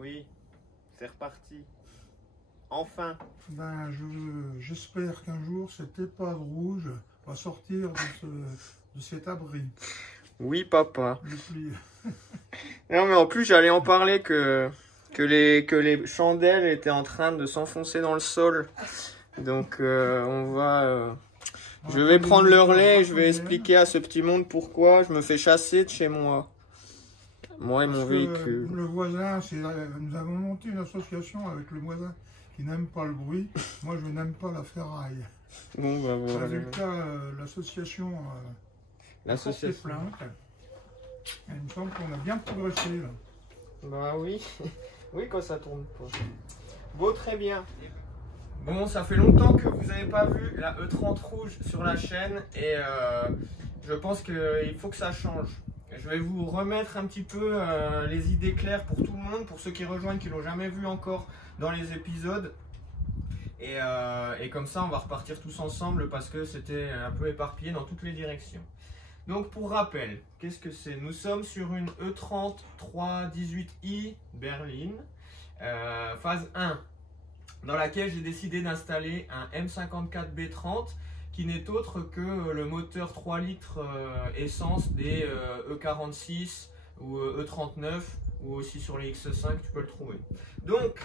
Oui, c'est reparti. Enfin. Ben, j'espère qu'un jour cette épave rouge va sortir de cet abri. Oui, papa. Le pli. Non, mais en plus, j'allais en parler que les chandelles étaient en train de s'enfoncer dans le sol. Donc, on va... je vais prendre le relais et je vais expliquer à ce petit monde pourquoi je me fais chasser de chez moi. Moi et mon véhicule. Le voisin, nous avons monté une association avec le voisin qui n'aime pas le bruit. Moi, je n'aime pas la ferraille. Bon, bah voilà. Résultat, l'association porté plainte. Et il me semble qu'on a bien progressé là. Bah oui, oui quand ça tourne pas. Bon, très bien. Bon, ça fait longtemps que vous n'avez pas vu la E30 rouge sur la chaîne et je pense qu'il faut que ça change. Je vais vous remettre un petit peu les idées claires pour tout le monde, pour ceux qui rejoignent, qui ne l'ont jamais vu encore dans les épisodes. Et comme ça, on va repartir tous ensemble parce que c'était un peu éparpillé dans toutes les directions. Donc pour rappel, qu'est-ce que c'est? Nous sommes sur une E30 318i berline, phase 1, dans laquelle j'ai décidé d'installer un M54B30 qui n'est autre que le moteur 3 litres essence des E46 ou E39 ou aussi sur les X5 tu peux le trouver. Donc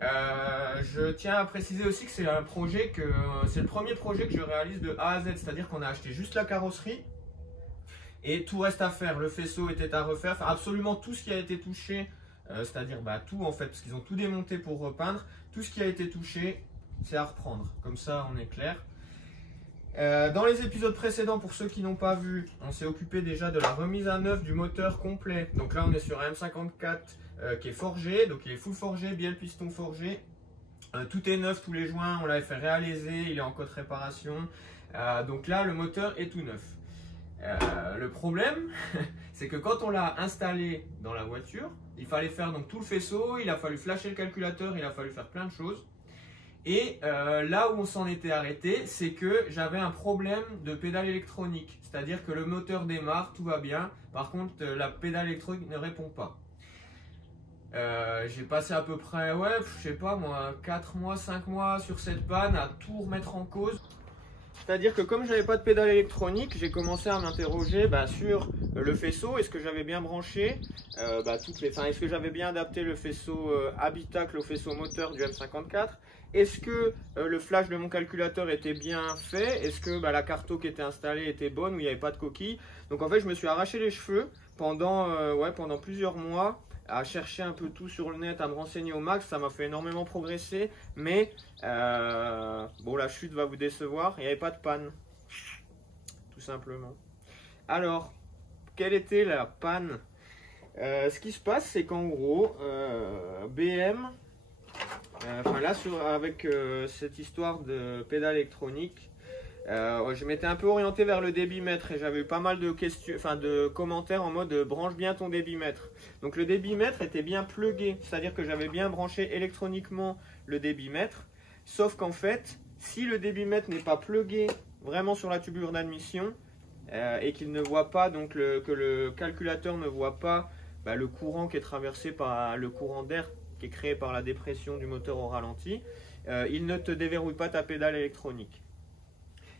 je tiens à préciser aussi que c'est un projet c'est le premier projet que je réalise de A à Z, c'est-à-dire qu'on a acheté juste la carrosserie et tout reste à faire. Le faisceau était à refaire, enfin, absolument tout ce qui a été touché, c'est-à-dire tout en fait, parce qu'ils ont tout démonté pour repeindre, tout ce qui a été touché c'est à reprendre, comme ça on est clair. Dans les épisodes précédents, pour ceux qui n'ont pas vu, on s'est occupé déjà de la remise à neuf du moteur complet. Donc là on est sur un M54 qui est forgé, donc il est full forgé, bielle piston forgé. Tout est neuf, tous les joints, on l'avait fait réaliser, il est en code réparation. Donc là le moteur est tout neuf. Le problème, c'est que quand on l'a installé dans la voiture, il fallait faire donc tout le faisceau, il a fallu flasher le calculateur, il a fallu faire plein de choses. Et là où on s'en était arrêté, c'est que j'avais un problème de pédale électronique. C'est-à-dire que le moteur démarre, tout va bien. Par contre, la pédale électronique ne répond pas. J'ai passé à peu près, ouais, je sais pas moi, 4 mois, 5 mois sur cette panne à tout remettre en cause. C'est-à-dire que comme je n'avais pas de pédale électronique, j'ai commencé à m'interroger sur le faisceau. Est-ce que j'avais bien branché est-ce que j'avais bien adapté le faisceau habitacle au faisceau moteur du M54? Est-ce que le flash de mon calculateur était bien fait? Est-ce que la carto qui était installée était bonne, où il n'y avait pas de coquille? Donc en fait, je me suis arraché les cheveux pendant plusieurs mois à chercher un peu tout sur le net, à me renseigner au max. Ça m'a fait énormément progresser, mais bon, la chute va vous décevoir, il n'y avait pas de panne, tout simplement. Alors, quelle était la panne? Ce qui se passe, c'est qu'en gros, BM, avec cette histoire de pédale électronique, je m'étais un peu orienté vers le débitmètre et j'avais eu pas mal de questions, de commentaires en mode branche bien ton débitmètre. Donc le débitmètre était bien plugué, c'est-à-dire que j'avais bien branché électroniquement le débitmètre, sauf qu'en fait, si le débitmètre n'est pas plugué vraiment sur la tubulure d'admission et qu'il ne voit pas, donc que le calculateur ne voit pas le courant qui est traversé par le courant d'air qui est créé par la dépression du moteur au ralenti, il ne te déverrouille pas ta pédale électronique.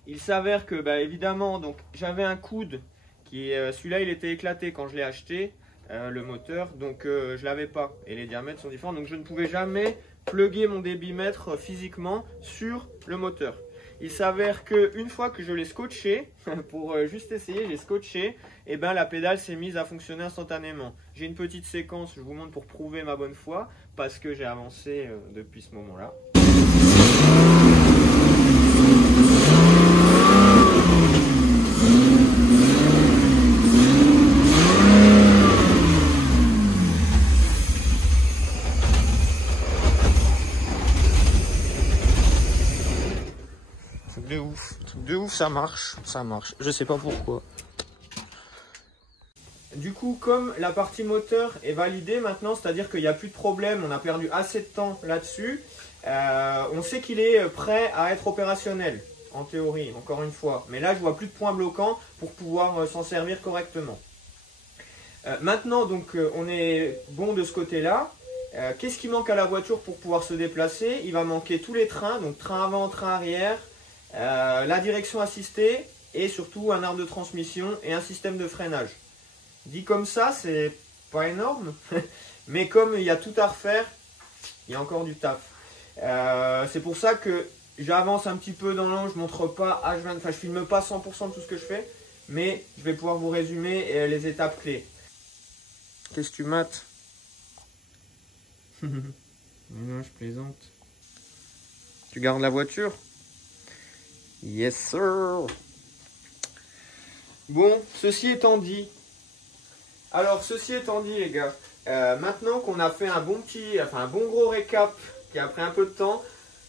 Il s'avère que, évidemment, donc j'avais un coude qui, celui-là, il était éclaté quand je l'ai acheté, le moteur, donc je l'avais pas. Et les diamètres sont différents, donc je ne pouvais jamais plugger mon débitmètre physiquement sur le moteur. Il s'avère qu'une fois que je l'ai scotché, pour juste essayer, j'ai scotché, et la pédale s'est mise à fonctionner instantanément. J'ai une petite séquence, je vous montre pour prouver ma bonne foi, parce que j'ai avancé depuis ce moment-là. Truc de ouf, ça marche, je sais pas pourquoi. Du coup, comme la partie moteur est validée maintenant, c'est-à-dire qu'il n'y a plus de problème, on a perdu assez de temps là-dessus, on sait qu'il est prêt à être opérationnel, en théorie, encore une fois. Mais là, je vois plus de points bloquants pour pouvoir s'en servir correctement. Maintenant, donc, on est bon de ce côté-là. Qu'est-ce qui manque à la voiture pour pouvoir se déplacer? Il va manquer tous les trains, donc train avant, train arrière, la direction assistée et surtout un arbre de transmission et un système de freinage. Dit comme ça, c'est pas énorme, mais comme il y a tout à refaire, il y a encore du taf. C'est pour ça que j'avance un petit peu dans l'an, je montre pas H20, enfin je filme pas 100% de tout ce que je fais, mais je vais pouvoir vous résumer les étapes clés. Qu'est-ce que tu mates? Non, je plaisante. Tu gardes la voiture? Yes sir. Bon, ceci étant dit, les gars, maintenant qu'on a fait un bon gros récap qui a pris un peu de temps,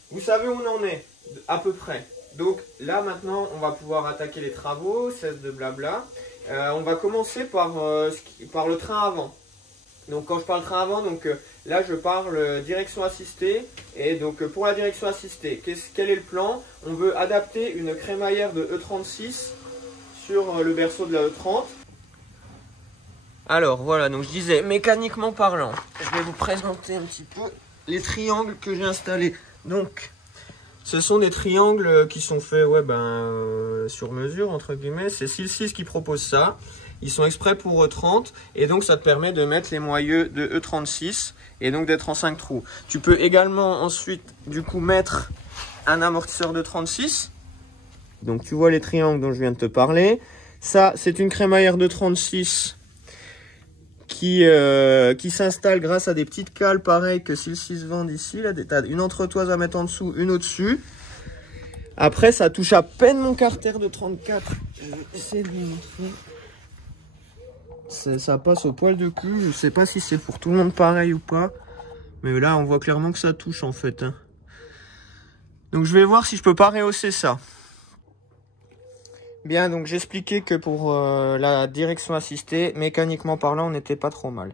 vous savez où on en est, à peu près. Donc là maintenant, on va pouvoir attaquer les travaux, cesse de blabla. On va commencer par le train avant. Donc quand je parle train avant, donc là je parle direction assistée. Et donc pour la direction assistée, quel est le plan? On veut adapter une crémaillère de E36 sur le berceau de la E30. Alors voilà, donc je disais mécaniquement parlant, je vais vous présenter un petit peu les triangles que j'ai installés. Donc ce sont des triangles qui sont faits sur mesure entre guillemets. C'est SIL6 qui propose ça. Ils sont exprès pour E30 et donc ça te permet de mettre les moyeux de E36 et donc d'être en 5 trous. Tu peux également ensuite du coup mettre un amortisseur de 36. Donc tu vois les triangles dont je viens de te parler. Ça c'est une crémaillère de 36 qui s'installe grâce à des petites cales pareilles que SIL6 vendent ici. Là, t'as une entretoise à mettre en dessous, une au-dessus. Après ça touche à peine mon carter de 34. Je vais essayer de vous montrer. Ça passe au poil de cul, je sais pas si c'est pour tout le monde pareil ou pas, mais là on voit clairement que ça touche en fait. Donc je vais voir si je peux pas rehausser ça. Bien, donc j'expliquais que pour la direction assistée, mécaniquement parlant, on n'était pas trop mal.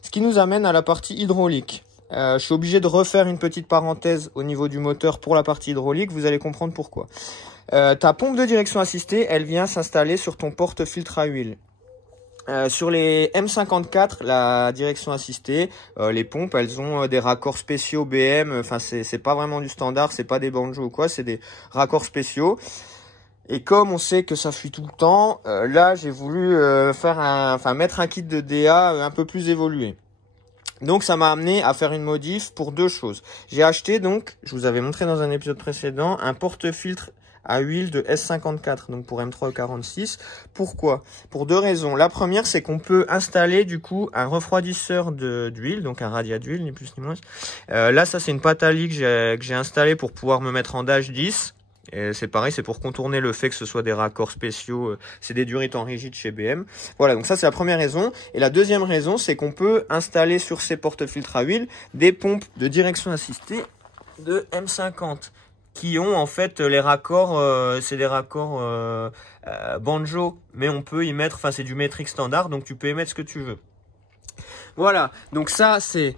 Ce qui nous amène à la partie hydraulique. Je suis obligé de refaire une petite parenthèse au niveau du moteur pour la partie hydraulique, vous allez comprendre pourquoi. Ta pompe de direction assistée, elle vient s'installer sur ton porte-filtre à huile. Sur les M54, la direction assistée, les pompes, elles ont des raccords spéciaux BM. Enfin, c'est pas vraiment du standard, c'est pas des banjos ou quoi, c'est des raccords spéciaux. Et comme on sait que ça fuit tout le temps, là j'ai voulu mettre un kit de DA un peu plus évolué. Donc ça m'a amené à faire une modif pour deux choses. J'ai acheté donc, je vous avais montré dans un épisode précédent, un porte-filtre à huile de S54, donc pour M346. Pourquoi? Pour deux raisons. La première, c'est qu'on peut installer du coup un refroidisseur d'huile, donc un radiat d'huile, ni plus ni moins. Là, ça c'est une pâte à lit que j'ai installé pour pouvoir me mettre en Dash 10. C'est pareil, c'est pour contourner le fait que ce soit des raccords spéciaux, c'est des durites en rigide chez BM. Voilà, donc ça c'est la première raison. Et la deuxième raison, c'est qu'on peut installer sur ces porte-filtres à huile des pompes de direction assistée de M50. Qui ont en fait les raccords, c'est des raccords banjo, mais on peut y mettre, enfin c'est du métrique standard, donc tu peux y mettre ce que tu veux. Voilà, donc ça c'est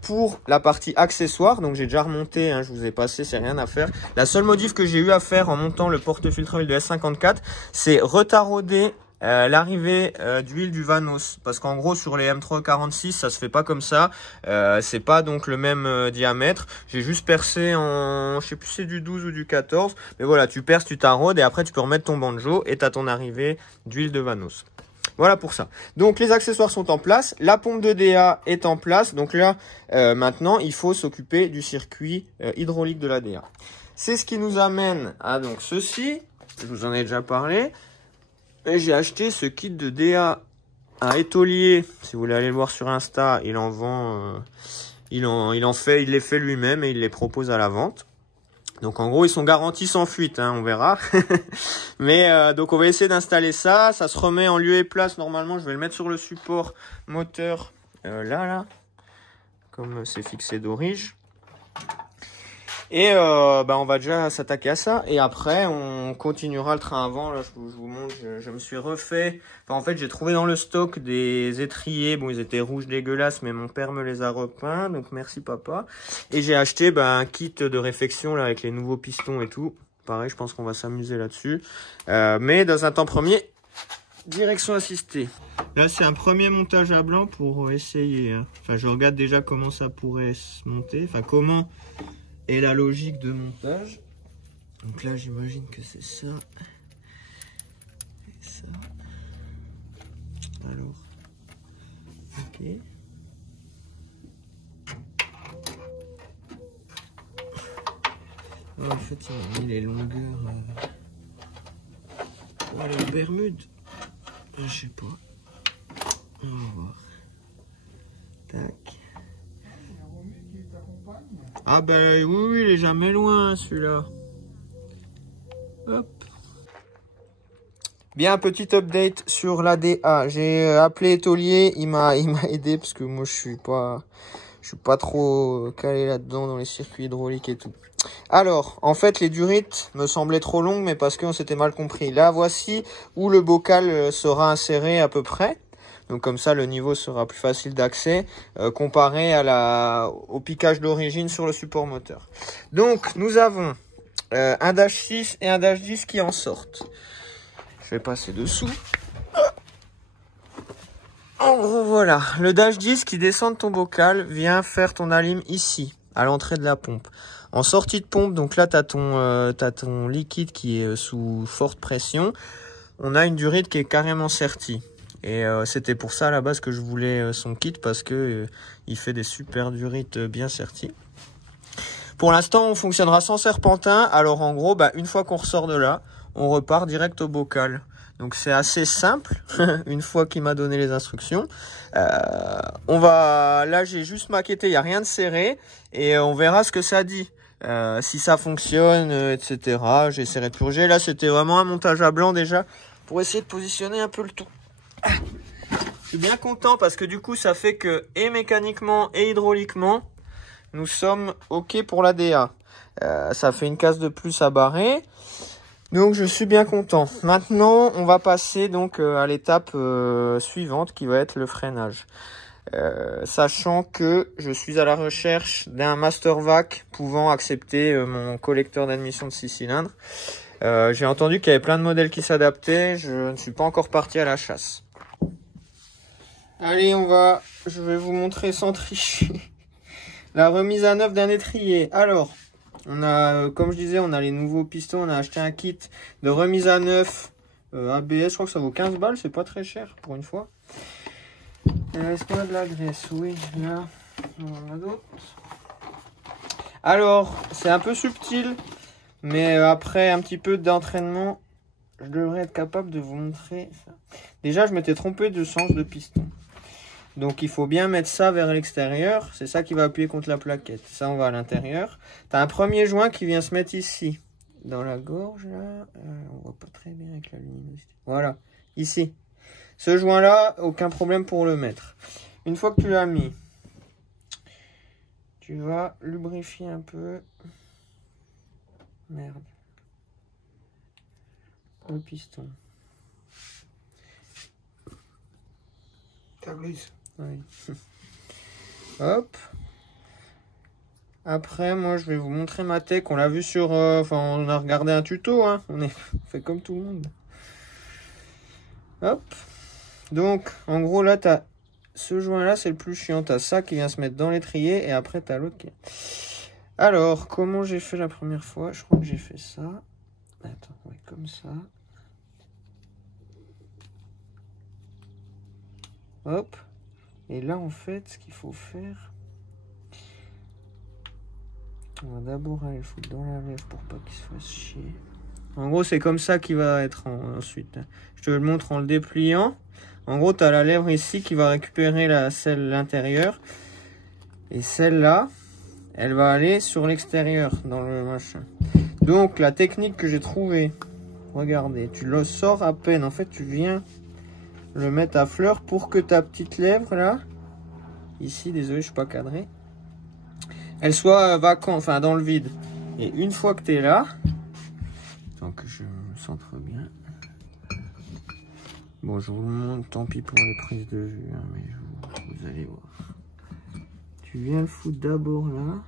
pour la partie accessoire, donc j'ai déjà remonté, hein, je vous ai passé, c'est rien à faire. La seule modif que j'ai eu à faire en montant le porte-filtre à huile de S54, c'est retarauder l'arrivée d'huile du Vanos, parce qu'en gros sur les M346 ça se fait pas comme ça, c'est pas donc le même diamètre. J'ai juste percé en, je sais plus si c'est du 12 ou du 14, mais voilà, tu perces, tu taraudes et après tu peux remettre ton banjo et t'as ton arrivée d'huile de Vanos. Voilà pour ça. Donc les accessoires sont en place, la pompe de DA est en place, donc là maintenant il faut s'occuper du circuit hydraulique de la DA. C'est ce qui nous amène à donc ceci, je vous en ai déjà parlé. Et j'ai acheté ce kit de DA à Étolier. Si vous voulez aller le voir sur Insta, il en vend, il les fait lui-même et il les propose à la vente. Donc en gros, ils sont garantis sans fuite, hein, on verra. Mais donc on va essayer d'installer ça. Ça se remet en lieu et place normalement. Je vais le mettre sur le support moteur là, comme c'est fixé d'origine. Et on va déjà s'attaquer à ça. Et après, on continuera le train avant. Là, je vous montre, je me suis refait. Enfin, en fait, j'ai trouvé dans le stock des étriers. Bon, ils étaient rouges dégueulasses, mais mon père me les a repeints. Donc, merci papa. Et j'ai acheté un kit de réfection là avec les nouveaux pistons et tout. Pareil, je pense qu'on va s'amuser là-dessus. Mais dans un temps premier, direction assistée. Là, c'est un premier montage à blanc pour essayer. Hein. Enfin, je regarde déjà comment ça pourrait se monter. Enfin, comment est la logique de montage. Donc là, j'imagine que c'est ça. Et ça. Alors. Ok. Oh, en fait, il a mis les longueurs. Oh, les Bermudes. Je sais pas. On va voir. Tac. Ah ben oui, il est jamais loin celui-là. Hop. Bien, petit update sur l'ADA. J'ai appelé Taulier, il m'a aidé parce que moi je suis pas trop calé là-dedans dans les circuits hydrauliques et tout. Alors, en fait, les durites me semblaient trop longues, mais parce qu'on s'était mal compris. Là, voici où le bocal sera inséré à peu près. Donc comme ça, le niveau sera plus facile d'accès comparé au piquage d'origine sur le support moteur. Donc, nous avons un dash 6 et un dash 10 qui en sortent. Je vais passer dessous. En gros, voilà. Le dash 10 qui descend de ton bocal vient faire ton alim ici, à l'entrée de la pompe. En sortie de pompe, donc là, tu as ton liquide qui est sous forte pression. On a une durite qui est carrément sertie. Et c'était pour ça à la base que je voulais son kit, parce que il fait des super durites bien serties. Pour l'instant, on fonctionnera sans serpentin. Alors en gros, une fois qu'on ressort de là, on repart direct au bocal. Donc c'est assez simple, une fois qu'il m'a donné les instructions. Là j'ai juste maquetté, il n'y a rien de serré, et on verra ce que ça dit. Si ça fonctionne, etc. J'essaierai de purger. Là c'était vraiment un montage à blanc déjà, pour essayer de positionner un peu le tout. Je suis bien content parce que du coup ça fait que, et mécaniquement et hydrauliquement, nous sommes OK pour l'ADA. Ça fait une case de plus à barrer. Donc je suis bien content. Maintenant, on va passer donc à l'étape suivante qui va être le freinage. Sachant que je suis à la recherche d'un Master Vac pouvant accepter mon collecteur d'admission de 6 cylindres. J'ai entendu qu'il y avait plein de modèles qui s'adaptaient. Je ne suis pas encore parti à la chasse. Allez, je vais vous montrer sans tricher la remise à neuf d'un étrier. Alors, on a, comme je disais, on a les nouveaux pistons. On a acheté un kit de remise à neuf ABS. Je crois que ça vaut 15 balles. C'est pas très cher pour une fois. Est-ce qu'on a de la graisse? Oui, là, on en a d'autres. Alors, c'est un peu subtil, mais après un petit peu d'entraînement, je devrais être capable de vous montrer ça. Déjà, je m'étais trompé de sens de piston. Donc, il faut bien mettre ça vers l'extérieur. C'est ça qui va appuyer contre la plaquette. Ça, on va à l'intérieur. Tu as un premier joint qui vient se mettre ici, dans la gorge. Là. On voit pas très bien avec la luminosité. Voilà, ici. Ce joint-là, aucun problème pour le mettre. Une fois que tu l'as mis, tu vas lubrifier un peu. Merde. Le piston. Ça glisse. Oui. Hop. Après, moi, je vais vous montrer ma tech. On l'a vu sur... on a regardé un tuto. Hein. On fait comme tout le monde. Hop. Donc, en gros, là, tu as ce joint-là, c'est le plus chiant. Tu as ça qui vient se mettre dans l'étrier. Et après, tu as l'autre qui... Alors, comment j'ai fait la première fois? Je crois que j'ai fait ça. Attends, oui, comme ça. Hop. Et là, en fait, ce qu'il faut faire... On va d'abord aller le foutre dans la lèvre pour pas qu'il se fasse chier. En gros, c'est comme ça qu'il va être ensuite. Je te le montre en le dépliant. En gros, tu as la lèvre ici qui va récupérer celle l'intérieur. Et celle-là, elle va aller sur l'extérieur, dans le machin. Donc, la technique que j'ai trouvée, regardez, tu le sors à peine. En fait, tu viens le mettre à fleur pour que ta petite lèvre, là, ici, désolé, je suis pas cadré, elle soit vacante, enfin dans le vide. Et une fois que tu es là, tant que je me centre bien. Bon, je vous le montre, tant pis pour les prises de vue, hein, mais vous allez voir. Tu viens le foutre d'abord là.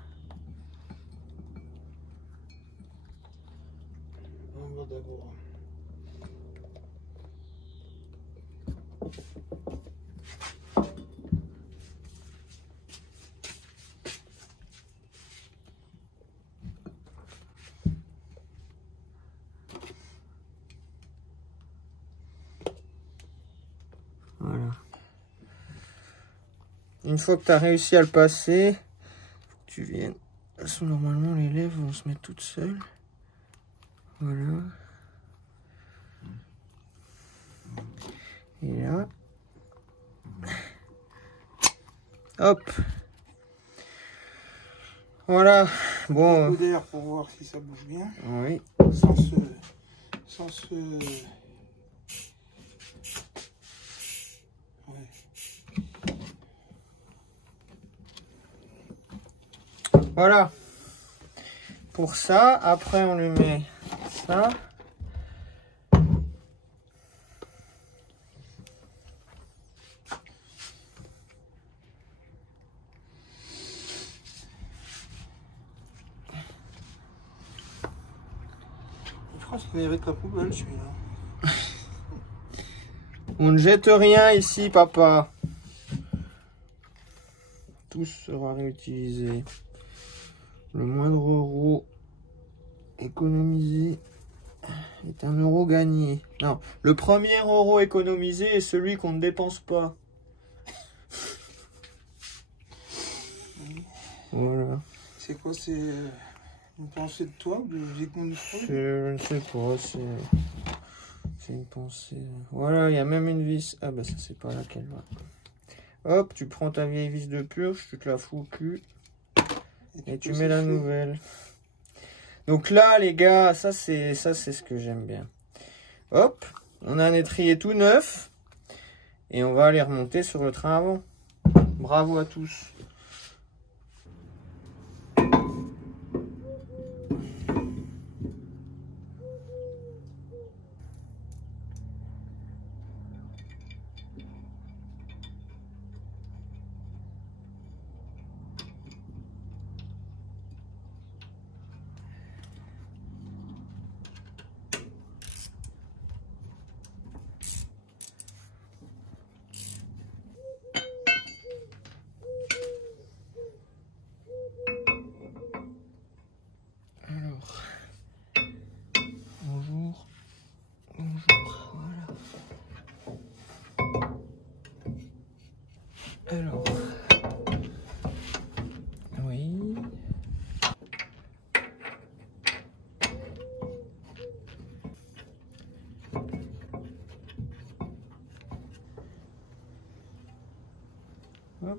On va d'abord. une fois que tu as réussi à le passer, tu viennes. Normalement, les lèvres vont se mettre toutes seules. Voilà. Et là. Hop. Voilà. Bon. Un coup d'air pour voir si ça bouge bien. Oui. Sans se... Ouais. Voilà. Pour ça, après on lui met ça. Je crois qu'il mérite la poubelle celui-là. On ne jette rien ici, papa. Tout sera réutilisé. Le moindre euro économisé est un euro gagné. Non, le premier euro économisé est celui qu'on ne dépense pas. Voilà. C'est quoi, c'est une pensée de toi ou de Zygmunt Freud? Je ne sais pas, c'est une pensée. Voilà, il y a même une vis. Ah bah ça c'est pas là qu'elle va. Hop, tu prends ta vieille vis de purge, tu te la fous au cul. Et tu mets la nouvelle. Donc là les gars, ça c'est ce que j'aime bien. Hop, on a un étrier tout neuf. Et on va aller remonter sur le train avant. Bravo à tous. Alors, oui. Hop.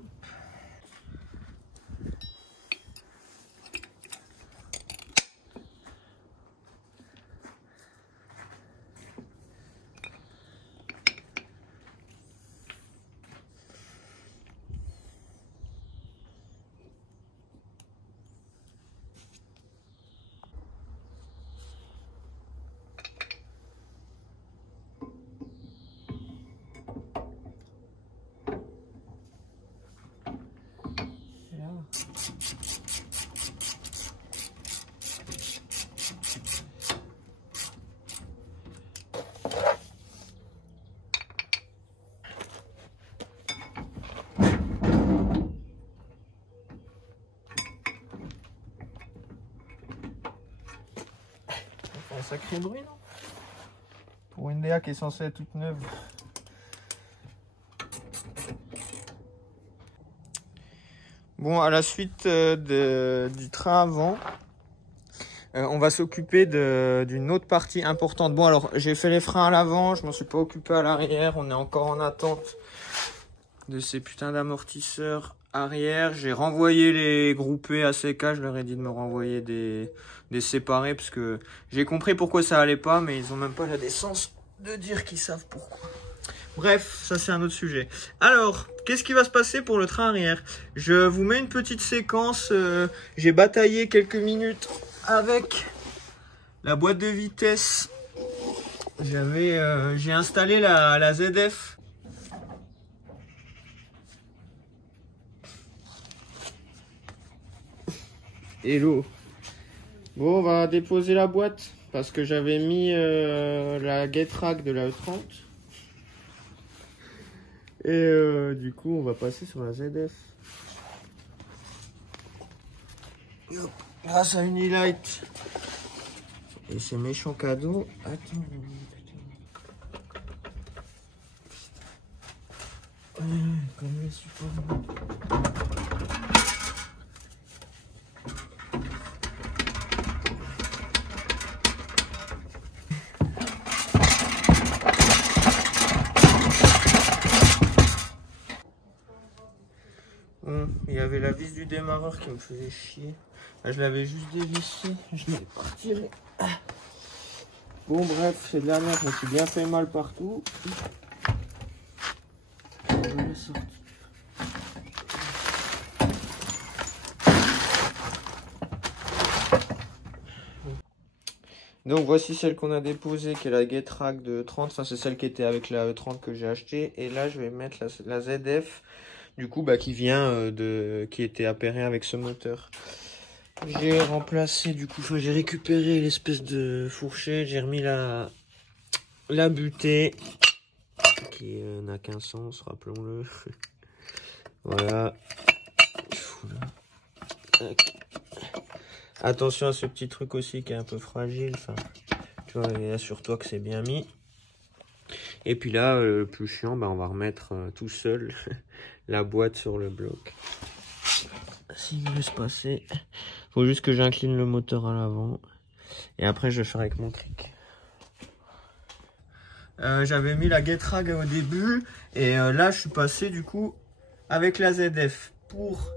Un sacré bruit, non? Pour une DA qui est censée être toute neuve. Bon, à la suite du train avant, on va s'occuper d'une autre partie importante. Bon, alors, j'ai fait les freins à l'avant, je m'en suis pas occupé à l'arrière. On est encore en attente de ces putains d'amortisseurs arrière. J'ai renvoyé les groupés ACK, je leur ai dit de me renvoyer des séparés parce que j'ai compris pourquoi ça allait pas, mais ils ont même pas la décence de dire qu'ils savent pourquoi. Bref, ça c'est un autre sujet. Alors, qu'est-ce qui va se passer pour le train arrière? Je vous mets une petite séquence. J'ai bataillé quelques minutes avec la boîte de vitesse. J'ai installé la ZF. Hello. Bon, on va déposer la boîte parce que j'avais mis la Getrack de la E30. Et du coup, on va passer sur la ZF. Hop, grâce à une e-light et ces méchants cadeaux. Attends, putain. comme les supports. Bon, il y avait la vis du démarreur qui me faisait chier. Là, je l'avais juste dévissé, je l'ai pas retiré. Bon bref, c'est de la merde, je me suis bien fait mal partout. Je l'ai sorti. Donc voici celle qu'on a déposée, qui est la Getrack de 30. Enfin, c'est celle qui était avec la E30 que j'ai achetée. Et là, je vais mettre la ZF, du coup, qui vient qui était appairée avec ce moteur. J'ai remplacé, du coup, j'ai récupéré l'espèce de fourchette, j'ai remis la butée, qui n'a qu'un sens, rappelons-le. Voilà. Attention à ce petit truc aussi qui est un peu fragile, enfin, tu vois, et assure-toi que c'est bien mis. Et puis là, le plus chiant, on va remettre tout seul la boîte sur le bloc. S'il me laisse passer, faut juste que j'incline le moteur à l'avant. Et après, je vais faire avec mon cric. J'avais mis la Getrack au début. Et là, je suis passé du coup avec la ZF pour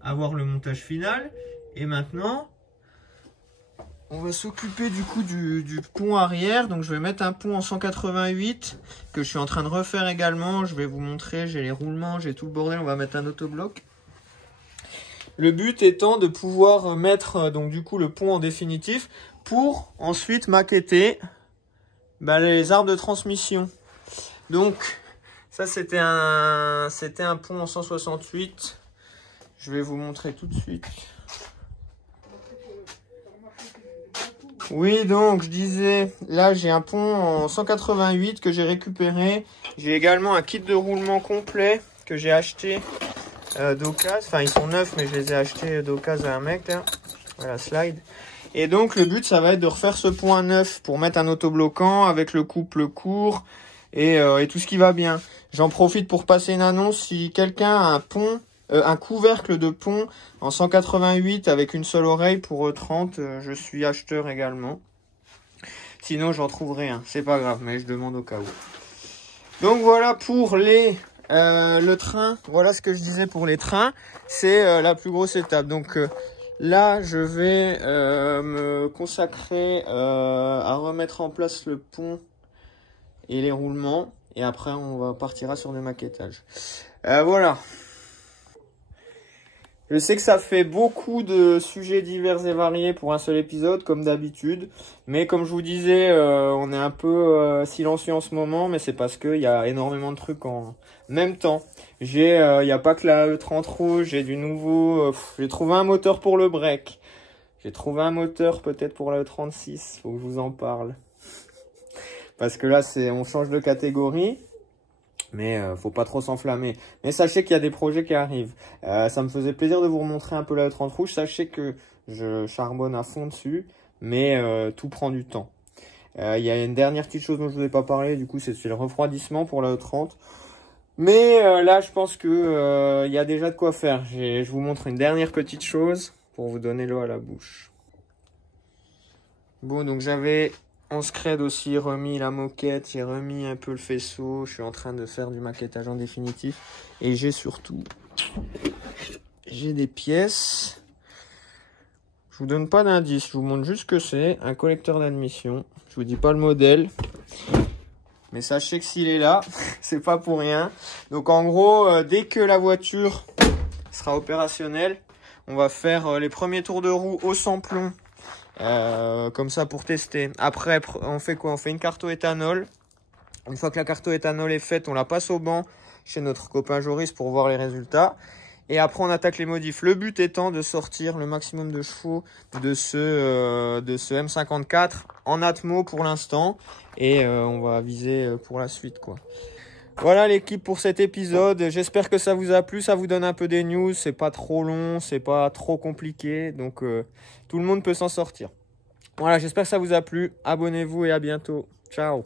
avoir le montage final. Et maintenant, on va s'occuper du coup du pont arrière. Donc je vais mettre un pont en 188 que je suis en train de refaire également. Je vais vous montrer, j'ai les roulements, j'ai tout le bordel. On va mettre un autobloc. Le but étant de pouvoir mettre donc du coup le pont en définitif pour ensuite maqueter les arbres de transmission. Donc ça c'était un pont en 168. Je vais vous montrer tout de suite. Oui, donc je disais, là j'ai un pont en 188 que j'ai récupéré. J'ai également un kit de roulement complet que j'ai acheté d'occasion. Enfin, ils sont neufs, mais je les ai achetés d'occasion à un mec là. Voilà, slide. Et donc le but, ça va être de refaire ce pont à neuf pour mettre un autobloquant avec le couple court et tout ce qui va bien. J'en profite pour passer une annonce. Si quelqu'un a un pont, un couvercle de pont en 188 avec une seule oreille pour E30, je suis acheteur également. Sinon, j'en trouverai un. C'est pas grave, mais je demande au cas où. Donc voilà pour le train. Voilà ce que je disais pour les trains. C'est la plus grosse étape. Donc là, je vais me consacrer à remettre en place le pont et les roulements. Et après, on partira sur le maquettage. Voilà. Je sais que ça fait beaucoup de sujets divers et variés pour un seul épisode, comme d'habitude. Mais comme je vous disais, on est un peu silencieux en ce moment, mais c'est parce qu'il y a énormément de trucs en même temps. Il n'y a pas que la E30 rouge, j'ai du nouveau. J'ai trouvé un moteur pour le break. J'ai trouvé un moteur peut-être pour la E36, faut que je vous en parle. Parce que là, on change de catégorie. Mais faut pas trop s'enflammer. Mais sachez qu'il y a des projets qui arrivent. Ça me faisait plaisir de vous remontrer un peu la E30 rouge. Sachez que je charbonne à fond dessus, mais tout prend du temps. Il y a une dernière petite chose dont je ne vous ai pas parlé, du coup c'est le refroidissement pour la E30. Mais là je pense que il y a déjà de quoi faire. Je vous montre une dernière petite chose pour vous donner l'eau à la bouche. Bon, donc j'avais en scred aussi remis la moquette, j'ai remis un peu le faisceau, je suis en train de faire du maquettage en définitif. Et j'ai surtout, j'ai des pièces. Je vous donne pas d'indice, je vous montre juste ce que c'est, un collecteur d'admission. Je vous dis pas le modèle, mais sachez que s'il est là, c'est pas pour rien. Donc en gros, dès que la voiture sera opérationnelle, on va faire les premiers tours de roue au sans-plomb. Comme ça pour tester. Après, on fait quoi? On fait une carto-éthanol. Une fois que la carto-éthanol est faite, on la passe au banc chez notre copain Joris pour voir les résultats. Et après, on attaque les modifs. Le but étant de sortir le maximum de chevaux de ce M54 en Atmo pour l'instant. Et on va viser pour la suite, quoi. Voilà l'équipe pour cet épisode. J'espère que ça vous a plu. Ça vous donne un peu des news. C'est pas trop long, c'est pas trop compliqué. Donc tout le monde peut s'en sortir. Voilà, j'espère que ça vous a plu. Abonnez-vous et à bientôt. Ciao.